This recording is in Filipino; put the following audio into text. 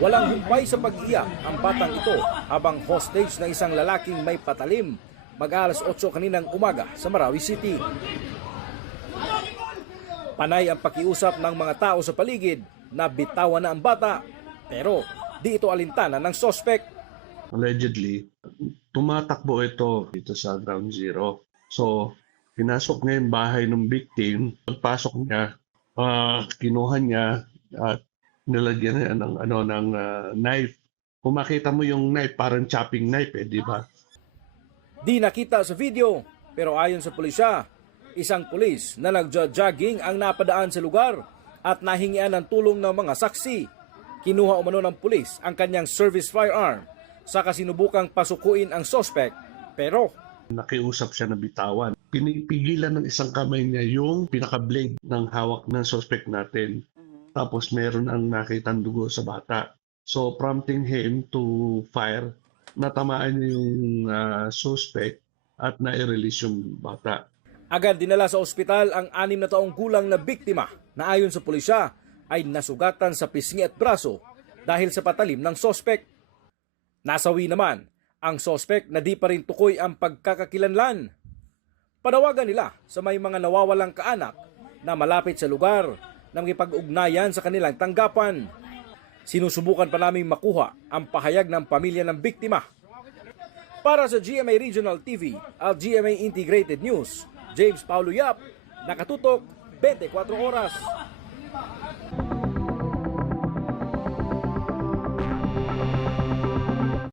Walang humpay sa pag-iyak ang batang ito habang hostage ng isang lalaking may patalim mag-alas 8 kaninang umaga sa Marawi City. Panay ang pakiusap ng mga tao sa paligid na bitawan na ang bata pero di ito alintana ng sospek. Allegedly, tumatakbo ito dito sa Ground Zero. So, pinasok niya yung bahay ng victim. Pagpasok niya, kinuha niya at nilagyan niya ng knife. Kung makita mo yung knife, parang chopping knife, di ba? Di nakita sa video pero ayon sa pulisya, isang pulis na nagja-jogging ang napadaan sa lugar at nahingian ng tulong ng mga saksi. Kinuha umano ng pulis ang kanyang service firearm saka sinubukang pasukuin ang sospek pero nakiusap siya na bitawan. Pinipigilan ng isang kamay niya yung pinaka-blade ng hawak ng suspect natin. Tapos meron ang nakitang dugo sa bata. So prompting him to fire, natamaan niya yung suspect at na-release yung bata. agad dinala sa ospital ang 6 na taong gulang na biktima na ayon sa pulisya ay nasugatan sa pisngi at braso dahil sa patalim ng sospek. Nasawi naman ang sospek na di pa rin tukoy ang pagkakakilanlan. Panawagan nila sa may mga nawawalang kaanak na malapit sa lugar na makipag-ugnayan sa kanilang tanggapan. Sinusubukan pa naming makuha ang pahayag ng pamilya ng biktima. Para sa GMA Regional TV at GMA Integrated News, James Paulo Yap, nakatutok 24 oras.